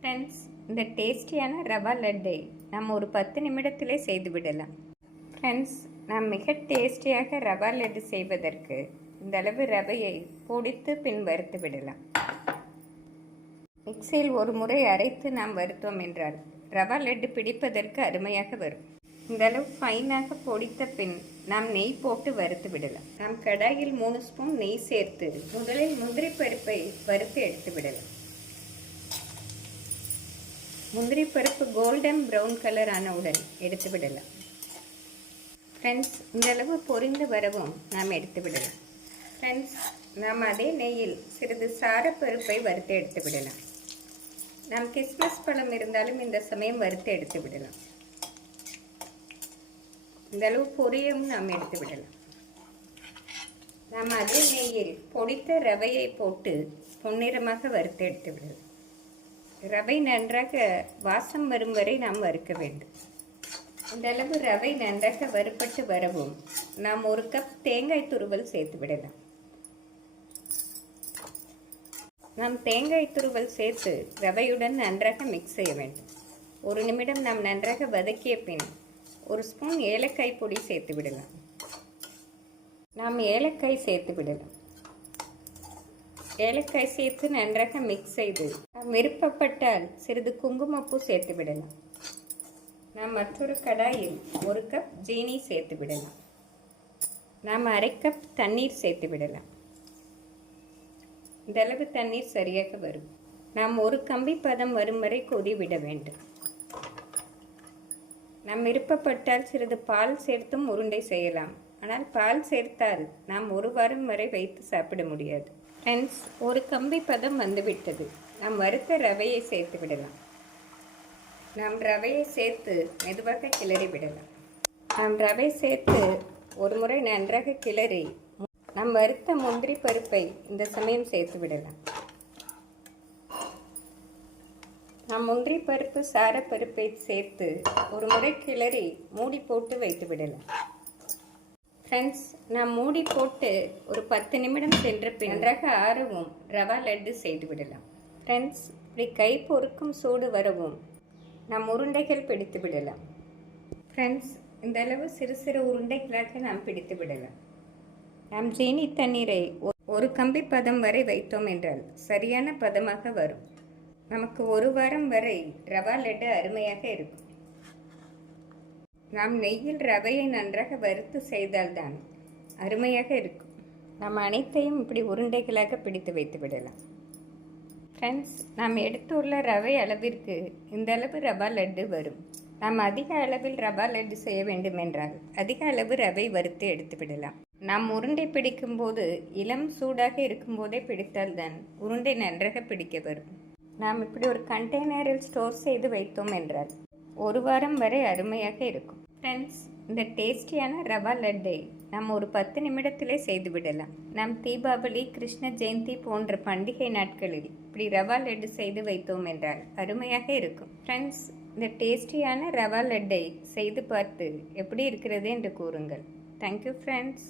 Friends இந்த டேஸ்டியான ரவா லட்டை நம்ம ஒரு பத்து நிமிடத்திலே செய்து விடலாம். ஃப்ரெண்ட்ஸ் நாம் மிக டேஸ்டியாக ரவா லட்டு செய்வதற்கு இந்த அளவு ரவையை பொடித்து பின் வறுத்து விடலாம். மிக்சியில் ஒரு முறை அரைத்து நாம் வறுத்தோம் என்றால் ரவா லட்டு பிடிப்பதற்கு அருமையாக வரும். இந்த அளவு ஃபைனாக பொடித்த பின் நாம் நெய் போட்டு வறுத்து விடலாம். நாம் கடாயில் மூணு ஸ்பூன் நெய் சேர்த்து முதலில் முந்திரி பருப்பை வறுத்து எடுத்து விடலாம். முந்திரி பருப்பு கோல்டன் ப்ரௌன் கலர் ஆனவுடன் எடுத்து விடலாம் ஃப்ரெண்ட்ஸ் இந்தளவு பொரிந்து வரவும் நாம் எடுத்து விடலாம் ஃப்ரெண்ட்ஸ் நாம் அதே நெய்யில் சிறிது சாரப்பருப்பை வறுத்து எடுத்து விடலாம் நாம் கிஸ்மஸ் பழம் இருந்தாலும் இந்த சமயம் வறுத்து எடுத்து விடலாம் இந்த அளவு பொரியவும் நாம் எடுத்து விடலாம் நாம் அதே நெய்யில் பொடித்த ரவையை போட்டு பொன்னிறமாக வறுத்து எடுத்து விடலாம் ரவை நன்றாக வாசம் வரும் வரை நாம் வறுக்க வேண்டும். இந்தளவு ரவை நன்றாக வறுப்பட்டு வரவும் நாம் ஒரு கப் தேங்காய் துருவல் சேர்த்து விடலாம். நாம் தேங்காய் துருவல் சேர்த்து ரவையுடன் நன்றாக மிக்ஸ் செய்ய வேண்டும். ஒரு நிமிடம் நாம் நன்றாக வதக்கிய பின் ஒரு ஸ்பூன் ஏலக்காய் பொடி சேர்த்து விடலாம். நாம் ஏலக்காய் சேர்த்து விடலாம். ஏலக்காய் சேர்த்து நன்றாக மிக்ஸ் செய்து நாம் விருப்பப்பட்டால் சிறிது குங்குமப்பூ சேர்த்து விடலாம். நாம் மற்றொரு கடாயில் ஒரு கப் ஜீனி சேர்த்து விடலாம். நாம் அரை கப் தண்ணீர் சேர்த்து விடலாம். இந்த அளவு தண்ணீர் சரியாக வரும். நாம் ஒரு கம்பி பதம் வரும் வரை கொதி விட வேண்டும். நாம் விருப்பப்பட்டால் சிறிது பால் சேர்த்தும் உருண்டை செய்யலாம். ஆனால் பால் சேர்த்தால் நாம் ஒரு வாரம் வரை வைத்து சாப்பிட முடியாது. ஃப்ரெண்ட்ஸ் ஒரு கம்பி பதம் வந்துவிட்டது. நாம் வறுத்த ரவையை சேர்த்து விடலாம். நாம் ரவையை சேர்த்து மெதுவாக கிளறி விடலாம். நாம் ரவை சேர்த்து ஒரு முறை நன்றாக கிளறி நாம் வறுத்த முந்திரி பருப்பை இந்த சமயம் சேர்த்து விடலாம். நாம் முந்திரி பருப்பு சாரப்பருப்பை சேர்த்து ஒரு முறை கிளறி மூடி போட்டு வைத்து விடலாம். ஃப்ரெண்ட்ஸ் நான் மூடி போட்டு ஒரு பத்து நிமிடம் சென்ற பின் நன்றாக ஆறவும். ரவா லட்டு செய்து விடலாம். ஃப்ரெண்ட்ஸ் இப்படி கை பொறுக்கும் சூடு வரவும் நாம் உருண்டைகள் பிடித்து விடலாம். ஃப்ரெண்ட்ஸ் இந்த அளவு சிறு சிறு உருண்டைகளாக நாம் பிடித்து விடலாம். நாம் ஜீனி தண்ணீரை ஒரு கம்பி பதம் வரை வைத்தோம் என்றால் சரியான பதமாக வரும். நமக்கு ஒரு வாரம் வரை ரவா லட்டு அருமையாக இருக்கும். நாம் நெய்யில் ரவையை நன்றாக வறுத்து செய்தால்தான் அருமையாக இருக்கும். நாம் அனைத்தையும் இப்படி உருண்டைகளாக பிடித்து வைத்து விடலாம். ஃப்ரெண்ட்ஸ் நாம் எடுத்துள்ள ரவை அளவிற்கு இந்த அளவு ரவா லட்டு வரும். நாம் அதிக அளவில் ரவா லட்டு செய்ய வேண்டும் என்றால் அதிக அளவு ரவை வறுத்து எடுத்து விடலாம். நாம் உருண்டை பிடிக்கும் போது இளம் சூடாக இருக்கும்போதே பிடித்தால்தான் உருண்டை நன்றாக பிடிக்க வரும். நாம் இப்படி ஒரு கண்டெய்னரில் ஸ்டோர் செய்து வைத்தோம் என்றால் ஒரு வாரம் வரை அருமையாக இருக்கும். ஃப்ரெண்ட்ஸ் இந்த டேஸ்டியான ரவா லட்டை நாம் ஒரு பத்து நிமிடத்திலே செய்து விடலாம். நாம் தீபாவளி கிருஷ்ண ஜெயந்தி போன்ற பண்டிகை நாட்களில் இப்படி ரவா லட்டு செய்து வைத்தோம் என்றால் அருமையாக இருக்கும். ஃப்ரெண்ட்ஸ் இந்த டேஸ்டியான ரவா லட்டை செய்து பார்த்து எப்படி இருக்கிறது என்று கூறுங்கள். Thank you friends